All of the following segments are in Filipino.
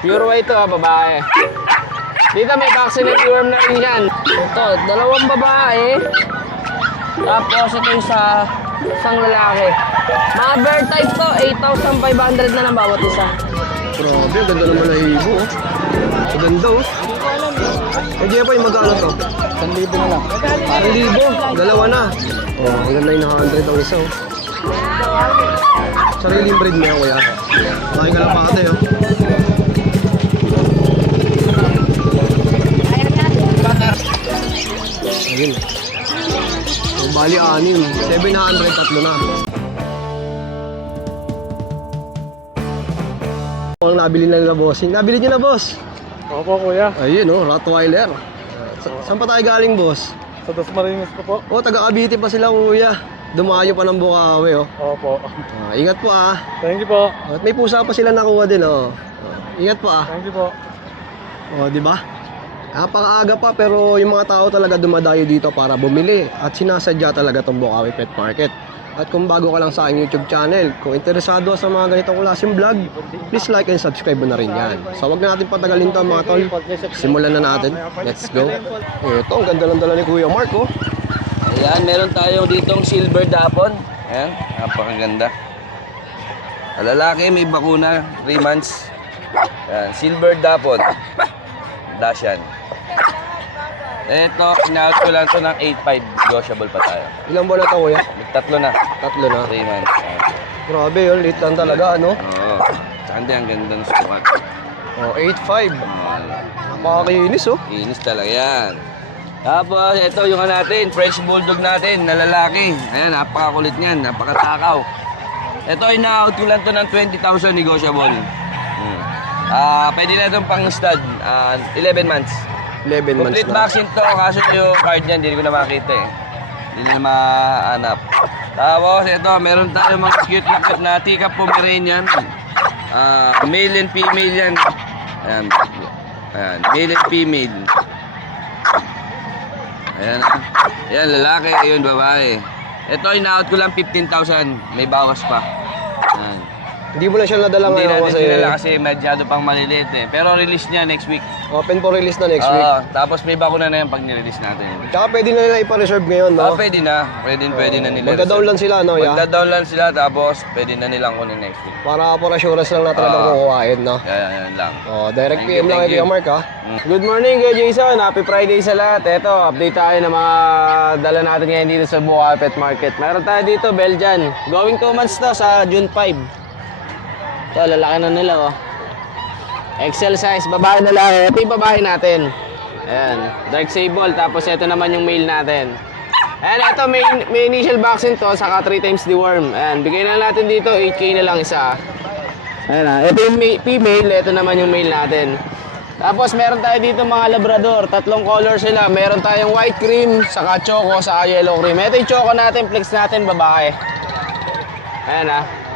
Pure white to babae. Dito may vaccine and deworm na rin yan. Ito, dalawang babae. Tapos ito yung isang lalaki. Mga bear type to, 8,500 na lang bawat isa. Grabe, ganda naman na hibo. Ang ganda oh. Eh, Jepoy, magkano to? 1,000 na lang. 1,000, dalawa na. Oh, hanggang 900 ang isa oh. Sariling breed niya kuya. Laki ka lang pa ate oh. Ayun. Oh, bali 6. 700, tatlo na. Ang nabili na nila bossing. Nabili niyo na boss? Opo kuya, Ayun oh, Rottweiler. Saan pa tayo galing boss? sa Dasmariñas po po. Oh, taga Cavite pa sila kuya. Dumayo pa ng Bukawi oh. Opo. Ingat po ah. Thank you po. At may pusa pa sila nakuha din oh. Ingat po ah. Thank you po. Oh, di ba? Pang-aga pa pero yung mga tao talaga dumadayo dito para bumili at sinasadya talaga tong Bukawi Pet Market. At kung bago ka lang sa aking YouTube channel, kung interesado sa mga ganitong klaseng vlog, please like and subscribe mo na rin yan. So wag na natin patagalin to mga tol. Simulan na natin. Let's go. Ito, ang ganda ng dala ni Kuya Mark oh. Ayan, meron tayo ditong silver dapon. Ayan, napakaganda. Sa lalaki, may bakuna, 3 months. Ayan, silver dapon. Dashan. Ito, in-out ko lang ito ng 8.5. Negotiable pa tayo. Ilang buwan na to kuya? Tatlo na. Tatlo na. 3 months. Grabe yun, late lang talaga ano? Oo. Sandi, ang ganda ng sukat. Oh, 8.5. Napakakinis oh. Inis talaga yan. Tapos, ito yung natin, French Bulldog natin, na lalaki. Ayan, napakakulit niyan, napakatakaw. Ito, ina-out ko lang ito ng 20,000 negotiable. Pwede na itong pang stud, 11 months. 11 months Complete na. vaccine to, kaso yung card niyan, hindi ko na makita eh. Hindi na mahanap. Tapos, ito, meron tayo mga cute na Teacup Pomeranian. Male and female yan. Ayan. Ayan, male and female. Ayan. Ayan, lalaki. Ayun, babae. Ito, in-out ko lang 15,000. May bawas pa. Ayan. Hindi mo na siya nadala Hindi ngayon natin dinala kasi masyado pang maliliit eh. Pero release niya next week. Open for release na next week. Tapos may bakuna na yan pag nirelease natin. Tsaka pwede na nila ipa-reserve ngayon, no? Pwede na. Pwede na nila. Magda-down lang sila, no? Ya? Magda-down lang sila tapos pwede na nilang kunin next week. Para for assurance lang na talagang kukuhain, no? Yan lang. Oh, direct Thank you, PM lang thank kay Kuya you. Mark, ha? Good morning, Kuya Jason. Happy Friday sa lahat. Ito, update tayo ng mga dala natin ngayon dito sa Bukawi Pet Market. Meron tayo dito, Belgian. Going 2 months to sa June 5. Ito, lalaki na nila, oh. XL size, babae na lalaki. Ito yung babae natin. Ayan, dark sable. Tapos ito naman yung male natin. Ayan, ito may initial vaccine to, saka 3 times deworm. Ayan, bigay na natin dito, 8K na lang isa. Ayan, ito yung female, ito naman yung male natin. Tapos meron tayo dito mga labrador, 3 color sila. Meron tayong white cream, saka choco, saka yellow cream. Ito yung choco natin, flex natin, babae. Ayan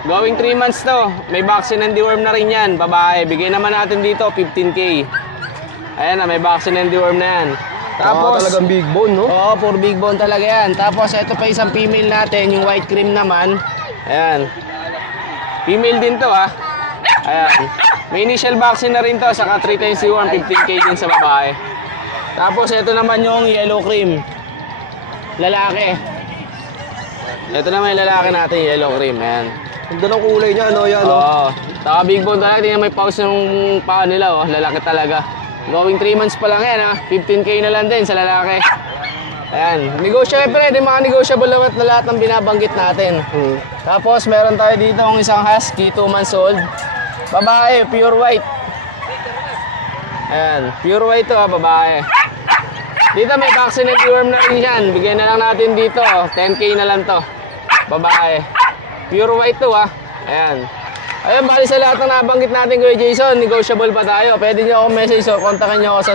going 3 months to. May vaccine and deworm na rin yan, babae. Bigay naman natin dito, 15K. Ayan may vaccine and deworm na yan. Tapos, talagang big bone, no? oo, puro big bone talaga yan. Tapos, ito pa isang female natin, yung white cream naman. Ayan. Female din to, Ayan. May initial vaccine na rin to, saka 3 times deworm, 15K din sa babae. Tapos, ito naman yung yellow cream. Lalaki. Ito naman yung lalaki natin, yellow cream. Ayan. Ang dalang kulay niya, no? Yan, no? Oo. Saka big bone talaga. Tingnan may pause yung paa nila, oh. Lalaki talaga. Going 3 months pa lang yan, 15K na lang din sa lalaki. Ayan. Negotiable, pwede mga-negotiable naman na lahat ng binabanggit natin. Tapos, meron tayo dito ang isang husky, 2 months old. Babae, pure white. Ayan. Pure white to, babae. Dito may vaccine and deworm na rin yan. Bigyan na lang natin dito, 10K na lang to. Babae. Pure white to, Ayan. Ayun, bali sa lahat ng nabanggit natin, Kuya Jason, negotiable pa tayo. Pwede nyo akong message o kontakin nyo ako sa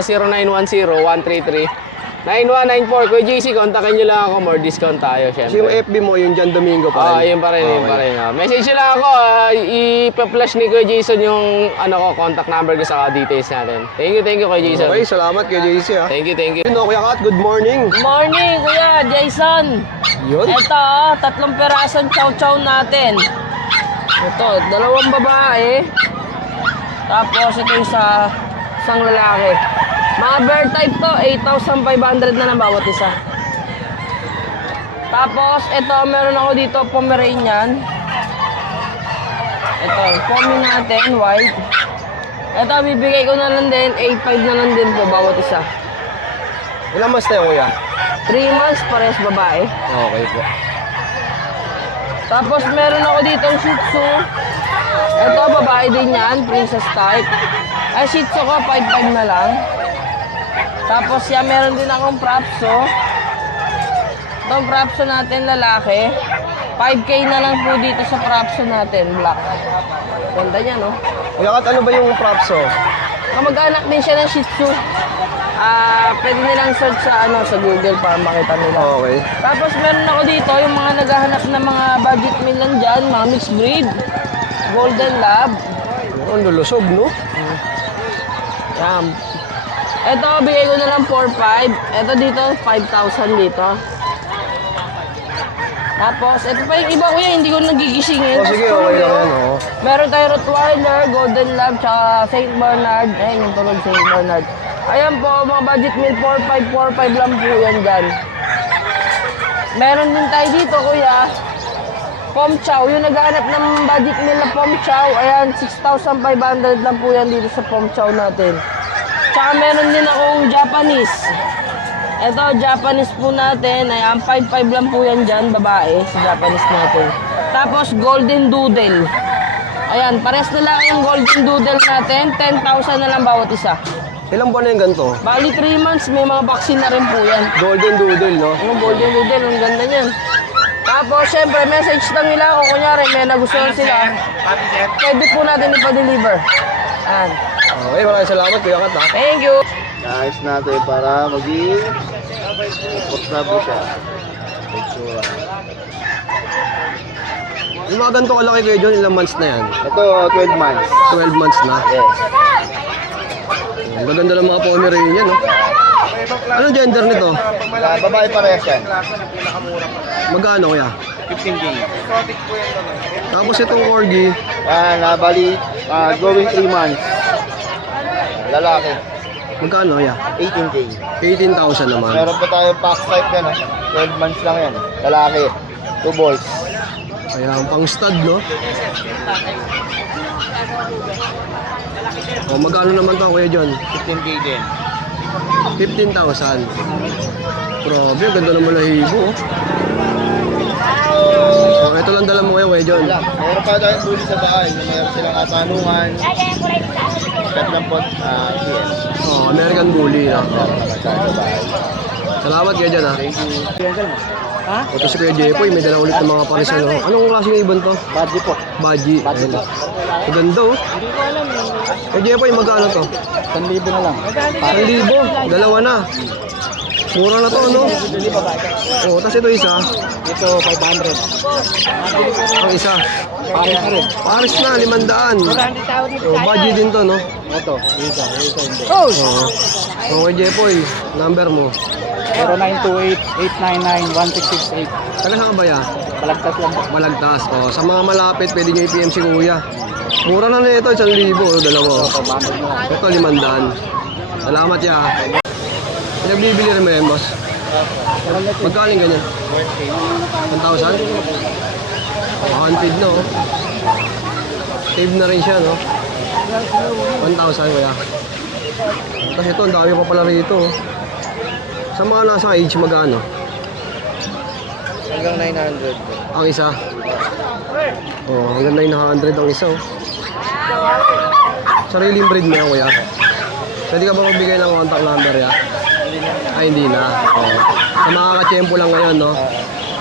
0910-133-9194. Kuya JC, kontakin nyo lang ako, more discount tayo, Kasi yung syempre. FB mo, yung Jan Domingo pa rin. Yun pa rin, yun pa rin. Message nyo lang ako, ipa-flash ni Kuya Jason yung contact number ko sa details natin. Thank you, Kuya Jason. Okay, salamat kay JC, ha? Thank you. Yun, no, Kuya Kat, good morning. Morning, Kuya Jason. Yun. Ito, 3 perasong chow-chow natin. Ito, 2 babae. Tapos ito yung sa isang lalaki. Mga bear type to, 8,500 na lang bawat isa. Tapos ito, meron ako dito Pomeranian. Ito, Pomi natin, white. Ito, bibigay ko na lang din, 8,500 na lang din po bawat isa. Ilang months na yun, kuya? 3 months, pares babae. Okay po. Tapos meron ako dito Shih Tzu. Ito, babae din yan, princess type. Ay, Shih Tzu ko, 5,500 na lang. Tapos yan, meron din akong Prapso. Itong Prapso natin, lalaki. 5K na lang po dito sa Prapso natin, black. Ganda niya, no? Kuya Kat, ano ba yung Prapso? Kamag-anak din siya ng Shih Tzu. Pwede nilang search sa Google para makita nila. Okay. Tapos meron ako dito yung mga naghahanap ng mga budget meal lang dyan, mga mixed breed. Golden Lab. Ang lulusog, no? Yan. Ito, bigay ko na lang 4,500. Ito dito, 5,000 dito. Tapos, ito pa yung iba kuya, hindi ko nagigisingin. Oh, sige, okay lang yan, oh. Meron tayo Rottweiler, Golden Lab, tsaka St. Bernard. Ayun, yung tulog St. Bernard. Ayan po, mga budget meal, 4,500 lang po yan dyan. Meron din tayo dito, kuya. Pom Chow, yung naghahanap ng budget meal na Pom Chow, ayan, 6,500 lang po yan dito sa Pom Chow natin. Tsaka meron din akong Japanese. Ito, Japanese po natin, ayan, 5,500 lang po yan dyan, babae, sa Japanese natin. Tapos, Golden Doodle. Ayan, pares na lang yung Golden Doodle natin, 10,000 na lang bawat isa. Ilang buwan na yung ganito? Bali 3 months, may mga vaccine na rin po yan. Golden Doodle, no? Yung Golden Doodle, ang ganda niyan. Tapos, syempre, message lang nila kung kunyari may nagustuhan sila. Pwede po natin ipa-deliver. Ayan. Okay, maraming salamat, Kuya Kat, ha? Thank you. Ayos natin para maging komportable siya. Itsura. Yung mga ganito kalaki, Kuya John, ilang months na yan? Ito, 12 months. 12 months na. Yes. Ang gaganda ng mga Pomeranian, no? Anong gender nito? Babae parehas yan. Magkano, Kuya? 15K. Tapos itong Corgi, Bali, going 3 months. Lalaki, magkano, Kuya? 18K. 18,000 naman. Meron pa tayo pack type yan, 12 months lang yan. Lalaki, 2 boys. Kaya pang stud, no? O, magkano naman to, Kuya John? 15K din. 15,000. Grabe, ang ganda ng malahibo, oh. O, ito lang dala mo kayo, Kuya John. Wala. Meron pa tayong bully sa bahay. Meron silang katanungan. Kat lang po, yes. O, American Bully, no? Meron naman tayo sa bahay. Salamat, Kuya John, ha? Thank you. Ito si Kuya Jepoy, may dala ulit ng mga parisan, no? Anong klase ng ibon to? Buddy po. Baji. Baji Ayun. po. Ang ganda, oh. Kuya Jepoy, magkano to? 1,000 na lang. 1,000. Dalawa na. Mura na to, no? Oo, tas ito isa. Ito, 500. Ang isa. Pares na rin. Paris na, 500. Oh, Baji din to, no? Ito, ito hindi. Oo. Okay, Jepoy, number mo. 0928-899-1668. Taga saan ka ba ya? Palagtas lang po. Malagtas. Oh, sa mga malapit, pwede nyo i-PM si Kuya. Mura na ito, 1,000. Oh, dalawa. Ito, 500. Salamat ya. Pinagbibili rin mo yan, boss? Magkano yung ganyan? 1,000? Handfeed na, oh. Save na rin siya, no? 1,000, kuya. Kasi ito, ang dami pa pala rito, oh. Sa mga nasa age, magkano? Hanggang 900 po. Ang isa? Oh, hanggang 900 ang isa, oh. Sariling breed mo yan, kuya. Pwede ka ba magbigay ng contact number, ya? Ay, hindi na. Oh. Sa mga kachempo lang ngayon, no?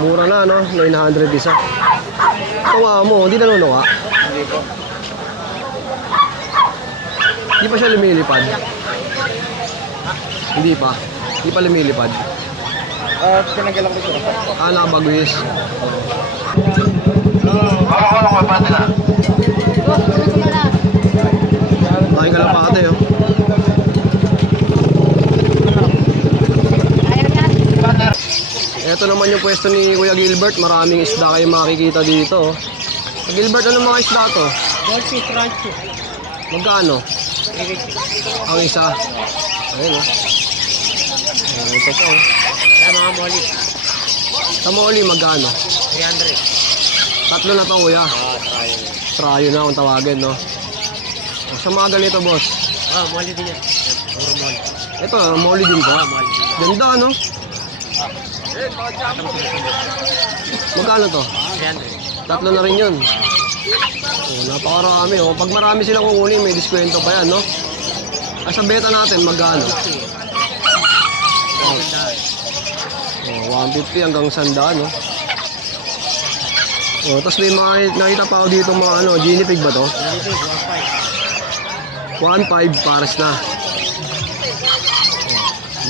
Mura na, no? 900 isa. Ito nga mo, hindi nanunuka. Hindi po. Hindi pa siya lumilipad. Hindi pa. Hindi pa lumilipad. Pinagalang ko siya. Ah, nakabagwis. Laki ka lang pa ate, oh. Ito naman yung pwesto ni Kuya Gilbert. Maraming isda kayong makikita dito, oh. Gilbert, ano mga isda to? Magkano? Ang isa. Ayun, oh. Ito to, oh. Mga moli. Sa Molly, magkano? 300. Tatlo na to, kuya. Trial. Tryo na kung tawagin, no? Sa mga ganito, boss. Moli din yan. Puro moli. Ito, Molly din to. Ganda, no? Magkano to? 300. Tatlo na rin yun. Oh, napakarami, oh. Pag marami silang kukunin, may diskwento pa yan, no? Sa beta natin, magkano? Oh, 150 hanggang 100, no? Oh, tapos may mga nakita pa ako dito mga ano, guinea pig ba to? 1.5 pares na. Oh,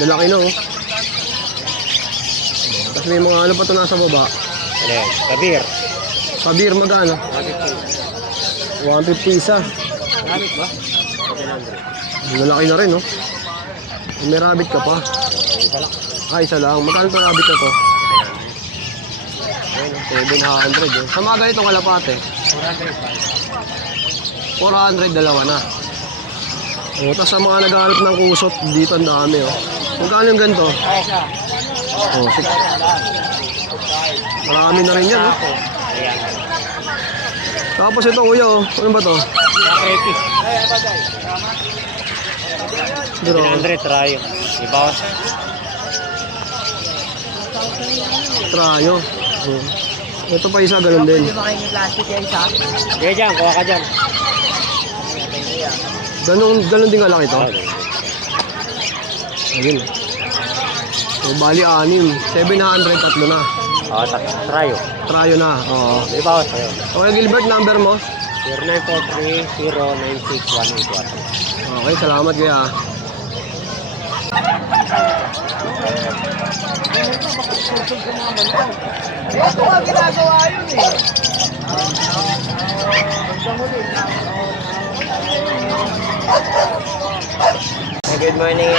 lalaki no. Oh. Tapos may mga ano pa to nasa baba. Kabir. Pabir magkano? 150 isa. Gamit ba? Lalaki na rin, no? May rabbit ka pa. Ay, isa lang. Magkano to rabbit na to? 700 eh. Sa mga ganitong kalapate? 400 dalawa na. O, tapos sa mga naghahanap ng kusot, dito ang dami, oh. Magkano yung ganito? Oh, marami na rin yan, oh. Tapos ito, kuya, oh. Ano ba to? Dito, 300 trial. Iba. Trayo. Oh. Ito pa isa, ganun din. Kaya dyan, kuha ka dyan. Ganun din kalaki to. Ayun. So, bali 6. 700, tatlo na. Trial. Trayo na. Oo. Iba sa'yo. Okay, Gilbert, number mo? 0943-096-184. Okay, salamat kuya. Good morning.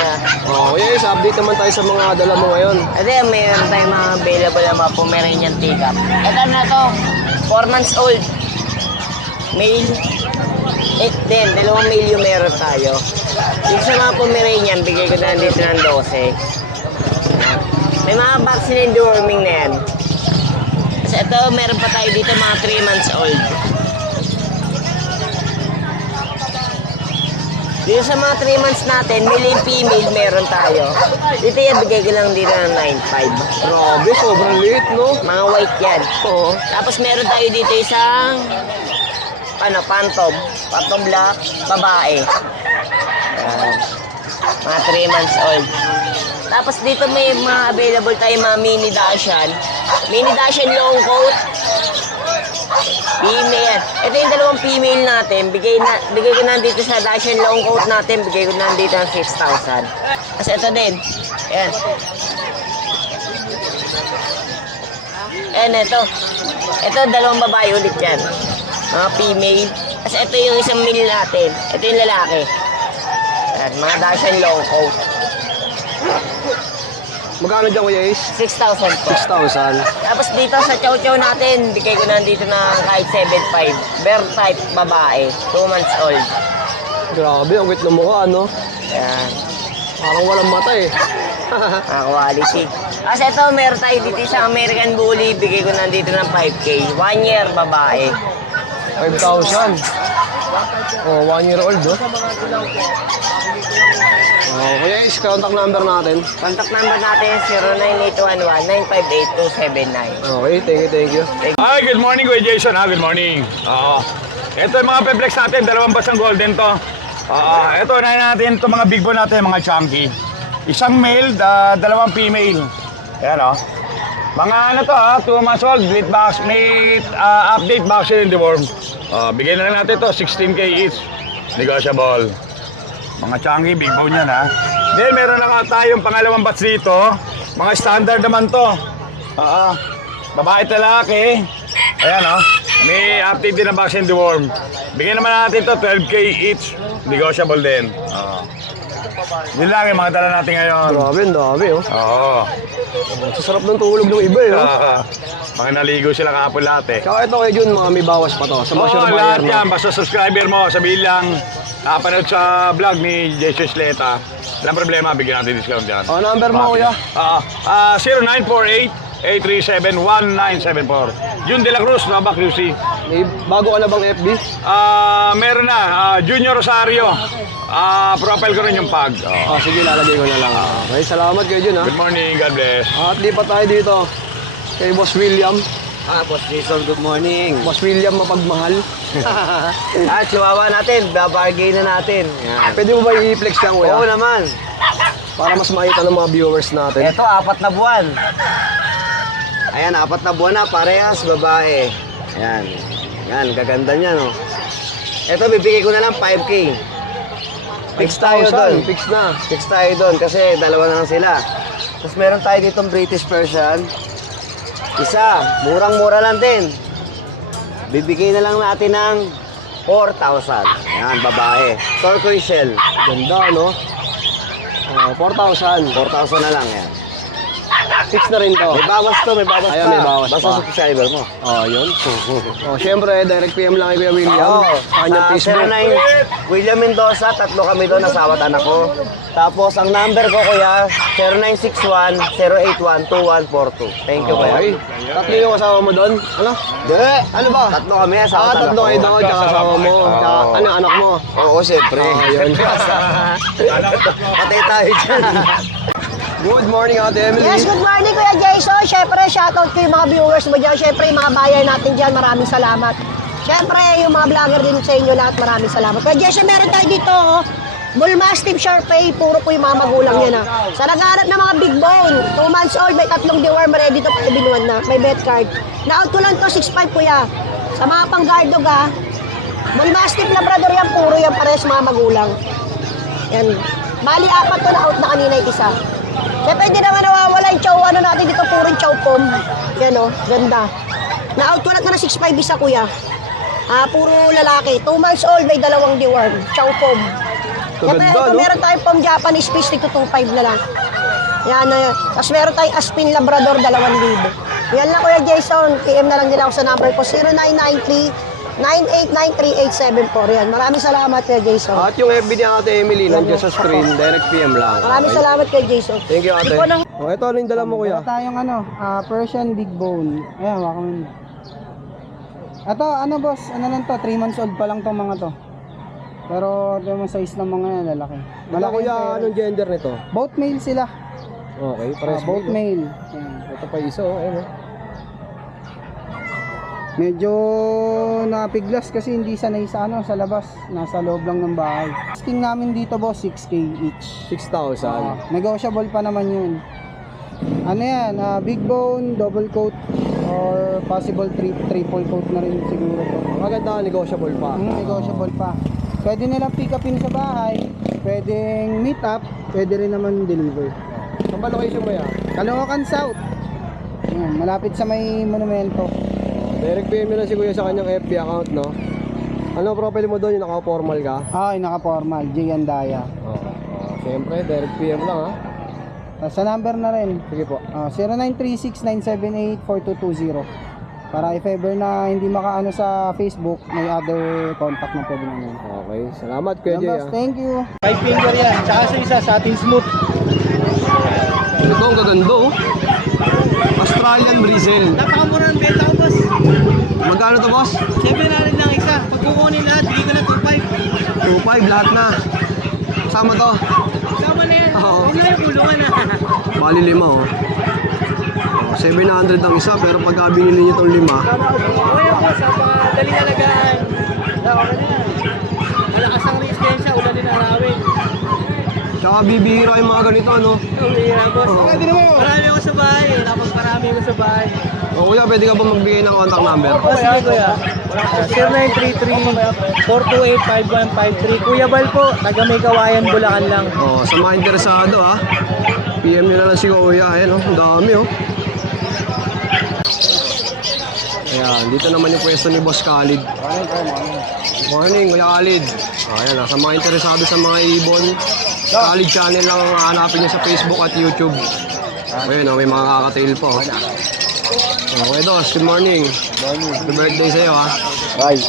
Okay, update naman tayo sa mga dala mo ngayon. Ate, mayroon tayong mga available na mga Pomeranian take-up. Ito na to, 4 months old. Male. 8 din, 2 male yung meron tayo. Dito sa mga Pomeranian, bigay ko na dito ng 12. May mga vaccine and deworming na yan. Kasi ito, meron pa tayo dito mga 3 months old. Dito sa mga 3 months natin, male and female meron tayo. Dito yan, bigay ko lang dito ng 9.5. Grabe, sobrang liit, no? Mga white yan. Oo. Tapos meron tayo dito isang phantom black, babae. Ayan. Mga 3 months old. Tapos dito may mga available tayo mga mini Dashan. Mini Dashan long coat. Female. Ito yung 2 female natin. Bigay ko na dito sa Dashan long coat natin. Bigay ko na dito ng 6,000. Kasi ito din. Ayan. Ayan, ito. Ito, 2 babae ulit yan. Mga female. Kasi ito yung isang male natin. Ito yung lalaki. Ayan, mga Dashan long coat. Magkano dyan kuya Ace? 6,000 po. 6,000. Tapos dito sa chow chow natin, bigay ko na dito na kahit 7.5. Bear type, babae. 2 months old. Grabe, ang wait ng mukha, no? Ayan. Parang walang mata eh. Quality. Kasi ito, meron tayo dito sa American Bully. Bigay ko na dito ng 5K. 1 year, babae. 5,000. Oh, 1 year old, no? Oh, kuya Ace, contact number natin. Contact number natin 09811-958-279. Okay, thank you. Hi, good morning, Kuya Jason. Good morning. Ito yung mga Peplex natin, 2 basang golden to. Ito na natin, ito mga big bone natin, mga chunky. Isang male, 2 female. Ayan Mga ano to 2 months old, split box, may update vaccine in the worm. Bigyan na lang natin to 16K each. Negotiable. Mga chunky, big bone yan Then meron na tayong pangalawang batch dito. Mga standard naman to. Babae at lalaki. Ayan may update din ng vaccine in the worm. Bigyan naman natin to 12K each. negotiable din. Yun lang yung mga dala natin ngayon. Grabe, ang dami oh. Oo. Sasarap ng tulog ng iba eh oh. Mga naligo sila kahapon lahat eh. Tsaka ito kay Jun, mga may bawas pa to. Sa Oo, Basure Buyer lahat mo. yan. Basta subscriber mo, sabihin lang, napanood sa vlog ni Jesus Leta. Walang problema, bigyan natin discount yan. Oh, number mo kuya. 0948-837-1974. Jun De La Cruz, Nova QC. May bago ka na bang FB? Meron na, Junior Rosario. Profile ko rin yung pag. Ah, sige, lalagay ko na lang. Okay, salamat kay Jun ha. Good morning, God bless. At lipat tayo dito kay Boss William. Boss Jason, good morning. Boss William mapagmahal. Chihuahua natin, babargain na natin. Yan. Pwede mo ba i-flex yan kuya? Oo naman. Para mas makita ng mga viewers natin. Ito, 4 na buwan. Ayan, 4 na buwan na, parehas, babae. Ayan. Yan, gaganda niya, no? Ito, bibigay ko na lang 5K. Fix tayo doon. Fix na. Fix tayo doon kasi dalawa na lang sila. Tapos meron tayo ditong British Persian. Isa, murang-mura lang din. Bibigay na lang natin ng 4,000. Yan, babae. Turquoise shell. Ganda no? 4,000. 4,000 na lang yan. Fix na rin to. May bawas to, may bawas Ayan, pa. may bawas Basta pa. subscriber mo. Yun. Syempre, direct PM lang kay Kuya William. Oo. Sa kanyang Facebook. 09 William Mendoza, 3 kami doon, asawa at anak ko. Tapos, ang number ko, kuya, 0961-081-2142. Thank you, kuya. Okay. Tatlo yung kasama mo doon? Ano? Hindi. Ano ba? 3 kami, asawa at anak Tatlo ko. kayo doon, tsaka kasama mo. Tsaka, ano, anak mo? Oo, siyempre. Yun. Patay tayo dyan. Good morning, Ate Emily. Yes, good morning Kuya Jason. Siyempre, shoutout ko yung mga viewers mo dyan. Siyempre, yung mga buyer natin dyan, maraming salamat. Siyempre, yung mga vlogger din sa inyo lahat, maraming salamat. Kuya Jason, meron tayo dito, Bull Mastiff Shar-Pei, puro po yung mga magulang yan. Sa naghahanap ng mga big bone, 2 months old, may 3 deworm, ready to pala binuan na, may vet card. Na-out ko lang to, 6'5 kuya. Sa mga pang-guardog Bull Mastiff Labrador yan, puro yan, pares mga magulang. Yan. Bali, 4 to na-out na kanina yung isa. Siyempre, hindi naman nawawala yung chow, ano natin dito, puro chow pom. Yan o, ganda. Na-out ko lang na 6'5 isa kuya. Puro lalaki. 2 months old, may 2 deworm. Chow pom. Siyempre, Ganda, ito no? meron tayong pom Japanese fish, dito 2.5 na lang. Yan na yun. Tapos meron tayong Aspin Labrador, 2,000. Yan lang Kuya Jason, PM na lang din ako sa number ko, 0993-9893-874. Yan, maraming salamat Kuya Jason. At yung FB ni Ate Emily, nandiyan sa screen, direct PM lang. Maraming Okay. salamat Kuya Jason. Thank you, Ate. Ito ano yung dala mo, kuya? Meron tayong Persian Big Bone. Ayan, waka mo. Ito, boss, lang to, 3 months old pa lang tong mga to. Pero ito yung size ng mga yan, lalaki. Malaki kuya, yung anong gender nito? both male sila. Okay, pares Both mo. male. Ayan. Ito pa isa, ayun oh. Medyo napiglas kasi hindi sanay sa sa labas. Nasa loob lang ng bahay. Asking namin dito boss, 6K each. 6,000. Negotiable pa naman yun. Ano yan, big bone, double coat, or possible triple coat na rin siguro to. Maganda, negotiable pa. Negotiable pa. Pwede nilang pick upin sa bahay, pwedeng meet up, pwede rin naman deliver. Saan ba location mo yan? Caloocan South. Ayan, malapit sa may monumento. Direct PM nyo lang si kuya sa kanyang FB account, no? Ano profile mo doon? Yung naka-formal ka? Naka-formal, J. Andaya. Siyempre, direct PM lang ha. Sa number na rin, Sige po. 0936-978-4220. Para if ever na hindi makaano sa Facebook, may other contact na pwede naman. Okay, salamat kuya Jay ha. Thank you. 5 finger yan, tsaka sa isa satin smooth. Ito ang gagando oh. Australian Bristle. Napakamura ng benta ko, boss. Magkano to boss? 700 lang isa. Pag kukunin lahat, hindi ko na 2.5 lahat na. Sama to. 2.5. Sama na yan. Oo. Huwag na yung kulungan na. Bali 5 oh. 700 ang isa pero pagka binili niyo itong 5, Kuya, boss, dali alagaan. Malakas ang resistensya, ulan din arawin. tsaka bibihira yung mga ganito ano. Umihira, boss. Marami ako sa bahay. Napagparami ko sa bahay. O kuya, pwede ka ba magbigay ng contact number? Sige, kuya. 0933-428-5153. Kuya Bal po, taga May Kawayan, Bulacan lang. Sa mga interesado ha, PM nyo na lang si kuya. Ayan oh, ang dami oh. Ayan, dito naman yung pwesto ni Boss Khalid. Morning, Kuya Khalid. Ayan, sa mga interesado sa mga ibon, Khalid channel lang ang hanapin niyo sa Facebook at YouTube. Ayan, may mga kakatail po. Okay, Dos, good morning. Happy birthday sa'yo, ha? Right.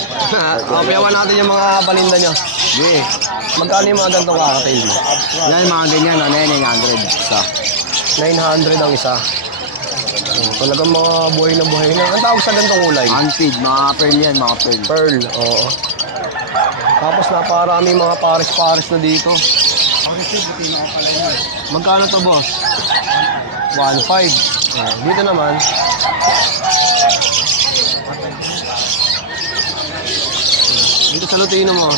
Papayawan natin yung mga palinda nyo. Yeah. Magkano yung mga gantong kakatail mo? Yan, mga ganyan, ano yan, 900. Isa. 900 ang isa. Talagang mga buhay na buhay na. Ang tawag sa gantong kulay? Unfeed, mga pearl yan, mga pearl. Pearl, oo. Tapos naparami mga pares-pares na dito. Magkano to, boss? 1.5. Dito naman. Dito sa Lutino mo.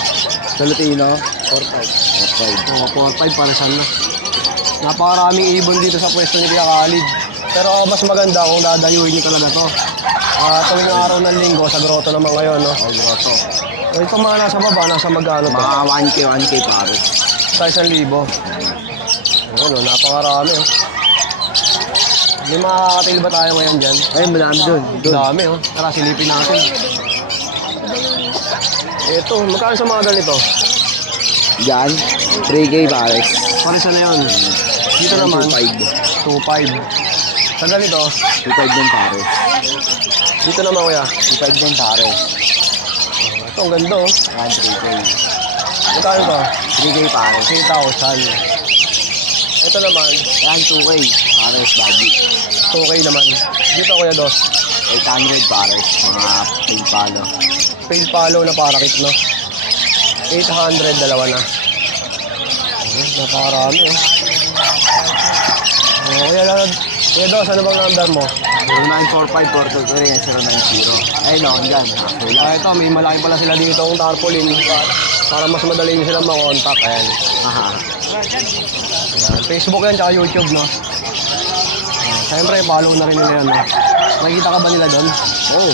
Sa Lutino, 4.5. 4.5 para saan na. Napakaraming ibon dito sa pwesto ni Kuya Khalid. Pero mas maganda kung dadayuhin niyo talaga to. Tuwing araw ng linggo, sa grotto naman ngayon, no? oh, grotto. Ito mga nasa baba, nasa magkano to? Mga 1K pare. Sa 1,000. Ano, napakarami, oh. May makakatail ba tayo ngayon dyan? Ay, madami doon. Dami, oh. Tara, silipin natin. Ito, magkano sa mga ganito? Diyan, 3K pare. Pares na yun. Dito naman, 2.5. Sa ganito, 2.5 din pare. dito naman kuya. 2.5 din pare. Ito, ang ganda, oh. Yan, 3K. Magkano to? 3K pare. 3,000. Ito naman, Yan, 2K. Pares, budget. 2K naman. Dito kuya, dos. 800 pares. Mga pink palo. Pale follow na parakit, no? 800, dalawa na. Napakarami, eh. Kuya dos, ano bang number mo? 0945-423-090. Ayun o, dyan. Ito, may malaki pala sila dito ang tarpaulin para mas madali nyo silang makontak. Ayan. Ayan. Facebook yan, tsaka YouTube, no? Siyempre, follow na rin nila yan, no? Nakikita ka ba nila doon? Oh.